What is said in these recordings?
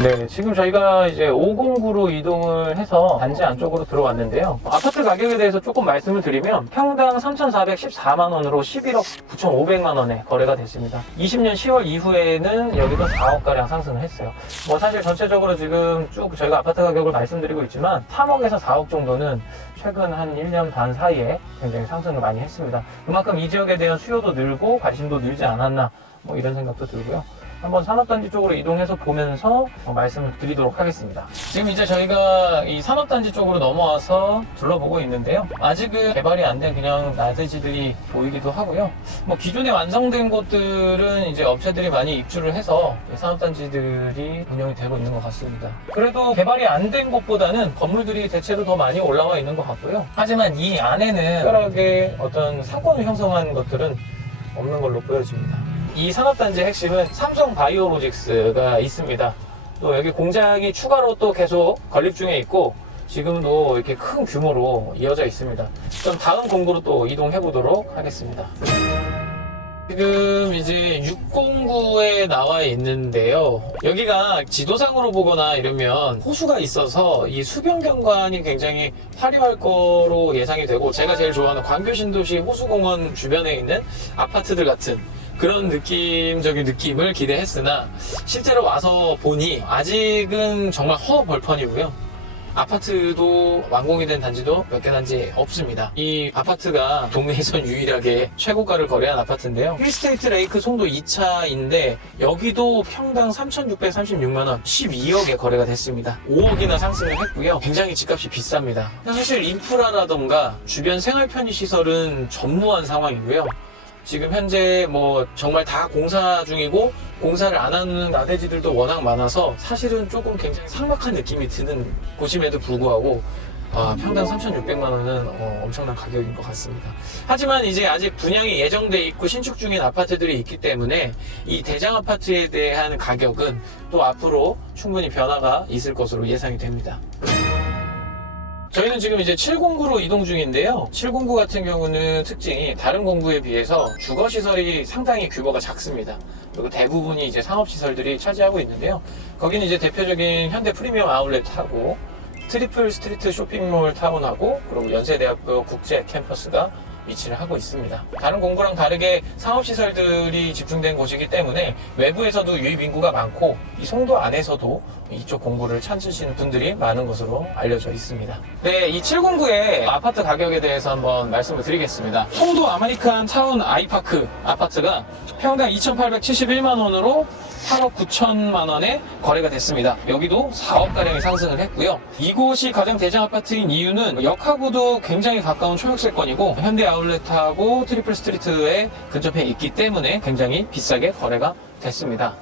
네, 지금 저희가 이제 509로 이동을 해서 단지 안쪽으로 들어왔는데요. 아파트 가격에 대해서 조금 말씀을 드리면 평당 3,414만 원으로 11억 9,500만 원에 거래가 됐습니다. 20년 10월 이후에는 여기도 4억가량 상승을 했어요. 뭐 사실 전체적으로 지금 쭉 저희가 아파트 가격을 말씀드리고 있지만 3억에서 4억 정도는 최근 한 1년 반 사이에 굉장히 상승을 많이 했습니다. 그만큼 이 지역에 대한 수요도 늘고 관심도 늘지 않았나 뭐 이런 생각도 들고요. 한번 산업단지 쪽으로 이동해서 보면서 말씀을 드리도록 하겠습니다. 지금 이제 저희가 이 산업단지 쪽으로 넘어와서 둘러보고 있는데요. 아직은 개발이 안 된 그냥 나대지들이 보이기도 하고요. 뭐 기존에 완성된 곳들은 이제 업체들이 많이 입주를 해서 산업단지들이 운영이 되고 있는 것 같습니다. 그래도 개발이 안 된 곳보다는 건물들이 대체로 더 많이 올라와 있는 것 같고요. 하지만 이 안에는 특별하게 어떤 상권을 형성한 것들은 없는 걸로 보여집니다. 이 산업단지의 핵심은 삼성 바이오로직스가 있습니다. 또 여기 공장이 추가로 또 계속 건립 중에 있고 지금도 이렇게 큰 규모로 이어져 있습니다. 그럼 다음 공구로 또 이동해 보도록 하겠습니다. 지금 이제 609에 나와 있는데요. 여기가 지도상으로 보거나 이러면 호수가 있어서 이 수변 경관이 굉장히 화려할 거로 예상이 되고, 제가 제일 좋아하는 광교신도시 호수공원 주변에 있는 아파트들 같은 그런 느낌적인 느낌을 기대했으나 실제로 와서 보니 아직은 정말 허벌판이고요. 아파트도 완공이 된 단지도 몇 개 단지 없습니다. 이 아파트가 동네에선 유일하게 최고가를 거래한 아파트인데요. 힐스테이트 레이크 송도 2차인데 여기도 평당 3,636만원 12억에 거래가 됐습니다. 5억이나 상승을 했고요. 굉장히 집값이 비쌉니다. 사실 인프라라던가 주변 생활 편의시설은 전무한 상황이고요. 지금 현재 뭐 정말 다 공사 중이고 공사를 안 하는 나대지들도 워낙 많아서 사실은 조금 굉장히 삭막한 느낌이 드는 곳임에도 불구하고 평당 3,600만 원은 엄청난 가격인 것 같습니다. 하지만 이제 아직 분양이 예정돼 있고 신축 중인 아파트들이 있기 때문에 이 대장 아파트에 대한 가격은 또 앞으로 충분히 변화가 있을 것으로 예상이 됩니다. 저희는 지금 이제 709로 이동 중인데요. 709 같은 경우는 특징이 다른 공구에 비해서 주거시설이 상당히 규모가 작습니다. 그리고 대부분이 이제 상업시설들이 차지하고 있는데요. 거기는 이제 대표적인 현대 프리미엄 아울렛하고 트리플 스트리트 쇼핑몰 타운하고 그리고 연세대학교 국제 캠퍼스가 위치를 하고 있습니다. 다른 공구랑 다르게 상업시설들이 집중된 곳이기 때문에 외부에서도 유입 인구가 많고 이 송도 안에서도 이쪽 공구를 찾으시는 분들이 많은 것으로 알려져 있습니다. 네, 이 709의 아파트 가격에 대해서 한번 말씀을 드리겠습니다. 송도 아메리칸 타운 아이파크 아파트가 평당 2,871만 원으로 8억 9천만 원에 거래가 됐습니다. 여기도 4억가량이 상승을 했고요. 이곳이 가장 대장 아파트인 이유는 역하고도 굉장히 가까운 초역세권이고 현대 아울렛하고 트리플 스트리트에 근접해 있기 때문에 굉장히 비싸게 거래가 됐습니다.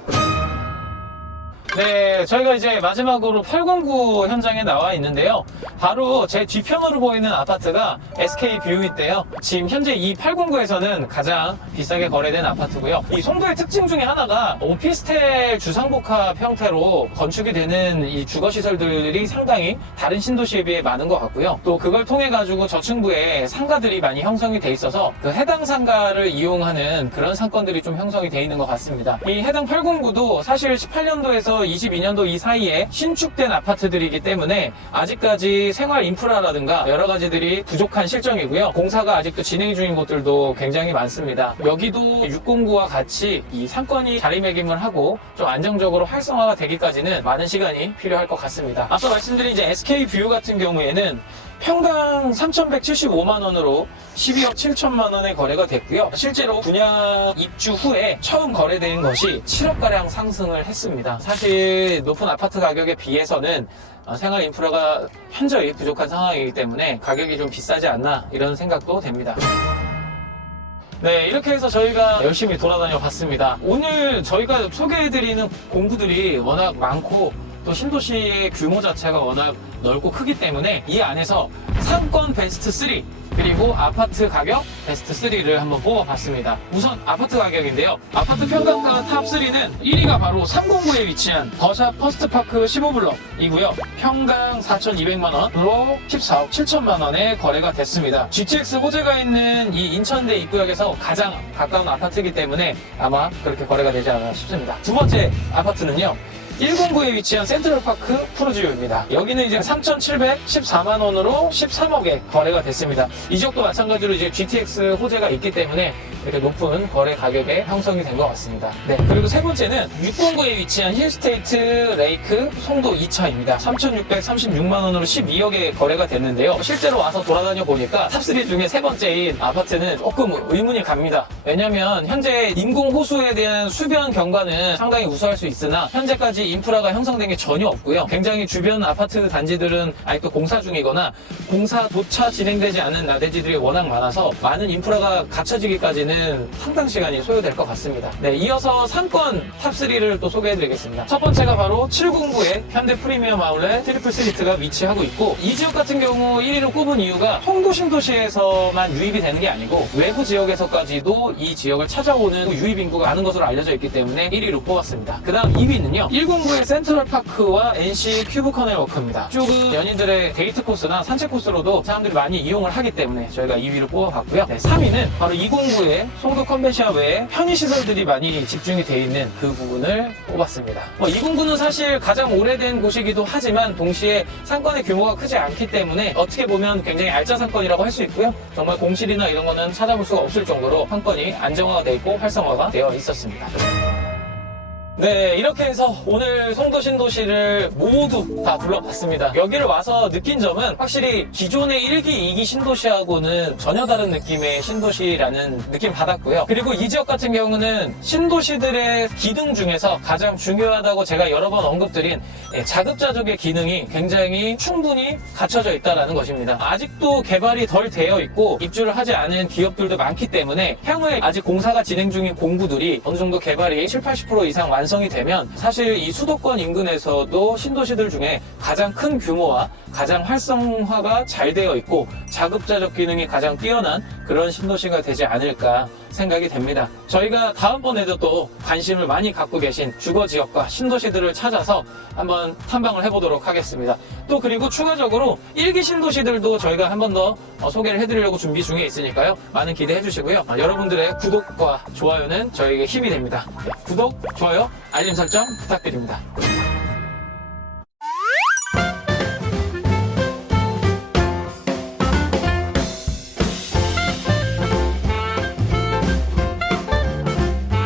네, 저희가 이제 마지막으로 809 현장에 나와 있는데요. 바로 제 뒤편으로 보이는 아파트가 SK뷰인데요. 지금 현재 이 809에서는 가장 비싸게 거래된 아파트고요. 이 송도의 특징 중에 하나가 오피스텔 주상복합 형태로 건축이 되는 이 주거시설들이 상당히 다른 신도시에 비해 많은 것 같고요. 또 그걸 통해 가지고 저층부에 상가들이 많이 형성이 돼 있어서 그 해당 상가를 이용하는 그런 상권들이 좀 형성이 돼 있는 것 같습니다. 이 해당 809도 사실 18년도에서 22년도 이 사이에 신축된 아파트들이기 때문에 아직까지 생활 인프라라든가 여러 가지들이 부족한 실정이고요. 공사가 아직도 진행 중인 곳들도 굉장히 많습니다. 여기도 609와 같이 이 상권이 자리매김을 하고 좀 안정적으로 활성화가 되기까지는 많은 시간이 필요할 것 같습니다. 앞서 말씀드린 이제 SK뷰 같은 경우에는 평당 3,175만 원으로 12억 7천만 원에 거래가 됐고요. 실제로 분양 입주 후에 처음 거래된 것이 7억가량 상승을 했습니다. 사실 높은 아파트 가격에 비해서는 생활 인프라가 현저히 부족한 상황이기 때문에 가격이 좀 비싸지 않나 이런 생각도 됩니다. 네, 이렇게 해서 저희가 열심히 돌아다녀 봤습니다. 오늘 저희가 소개해드리는 공구들이 워낙 많고 또 신도시의 규모 자체가 워낙 넓고 크기 때문에 이 안에서 상권 베스트 3 그리고 아파트 가격 베스트 3를 한번 뽑아봤습니다. 우선 아파트 가격인데요. 아파트 평당가 탑 3는 1위가 바로 309에 위치한 더샵 퍼스트파크 15블럭이고요. 평당 4,200만원으로 14억 7천만 원에 거래가 됐습니다. GTX 호재가 있는 이 인천대 입구역에서 가장 가까운 아파트이기 때문에 아마 그렇게 거래가 되지 않나 싶습니다. 두 번째 아파트는요. 109에 위치한 센트럴파크 푸르지오입니다. 여기는 이제 3,714만 원으로 13억에 거래가 됐습니다. 이 지역도 마찬가지로 이제 GTX 호재가 있기 때문에 이렇게 높은 거래 가격에 형성이 된 것 같습니다. 네, 그리고 세 번째는 609에 위치한 힐스테이트 레이크 송도 2차입니다. 3,636만 원으로 12억에 거래가 됐는데요. 실제로 와서 돌아다녀 보니까 탑3 중에 세 번째인 아파트는 조금 의문이 갑니다. 왜냐면 현재 인공 호수에 대한 수변 경관은 상당히 우수할 수 있으나 현재까지 인프라가 형성된 게 전혀 없고요. 굉장히 주변 아파트 단지들은 아직도 공사 중이거나 공사조차 진행되지 않은 나대지들이 워낙 많아서 많은 인프라가 갖춰지기까지는 상당 시간이 소요될 것 같습니다. 네, 이어서 상권 탑3를 또 소개해드리겠습니다. 첫 번째가 바로 709의 현대 프리미엄 아울렛 트리플 스리트가 위치하고 있고, 이 지역 같은 경우 1위로 꼽은 이유가 송도 신도시에서만 유입이 되는 게 아니고 외부 지역에서까지도 이 지역을 찾아오는 유입 인구가 많은 것으로 알려져 있기 때문에 1위로 뽑았습니다. 그 다음 2위는요, 109의 센트럴파크와 NC 큐브 커넬워크입니다. 이쪽은 연인들의 데이트 코스나 산책 코스로도 사람들이 많이 이용을 하기 때문에 저희가 2위로 뽑아봤고요. 네, 3위는 바로 209의 송도 컨벤션 외에 편의시설들이 많이 집중이 되어 있는 그 부분을 뽑았습니다. 209는 사실 가장 오래된 곳이기도 하지만 동시에 상권의 규모가 크지 않기 때문에 어떻게 보면 굉장히 알짜 상권이라고 할 수 있고요. 정말 공실이나 이런 거는 찾아볼 수가 없을 정도로 상권이 안정화가 되어 있고 활성화가 되어 있었습니다. 네, 이렇게 해서 오늘 송도 신도시를 모두 다 둘러봤습니다. 여기를 와서 느낀 점은 확실히 기존의 1기, 2기 신도시하고는 전혀 다른 느낌의 신도시라는 느낌 받았고요. 그리고 이 지역 같은 경우는 신도시들의 기능 중에서 가장 중요하다고 제가 여러 번 언급드린 자급자족의 기능이 굉장히 충분히 갖춰져 있다는 것입니다. 아직도 개발이 덜 되어 있고 입주를 하지 않은 기업들도 많기 때문에 향후에 아직 공사가 진행 중인 공구들이 어느 정도 개발이 7, 80% 이상 완성이 되면 사실 이 수도권 인근에서도 신도시들 중에 가장 큰 규모와 가장 활성화가 잘 되어 있고 자급자족 기능이 가장 뛰어난 그런 신도시가 되지 않을까 생각이 됩니다. 저희가 다음번에도 또 관심을 많이 갖고 계신 주거지역과 신도시들을 찾아서 한번 탐방을 해보도록 하겠습니다. 또 그리고 추가적으로 1기 신도시들도 저희가 한 번 더 소개를 해드리려고 준비 중에 있으니까요. 많은 기대해 주시고요. 여러분들의 구독과 좋아요는 저에게 힘이 됩니다. 구독, 좋아요, 알림 설정 부탁드립니다.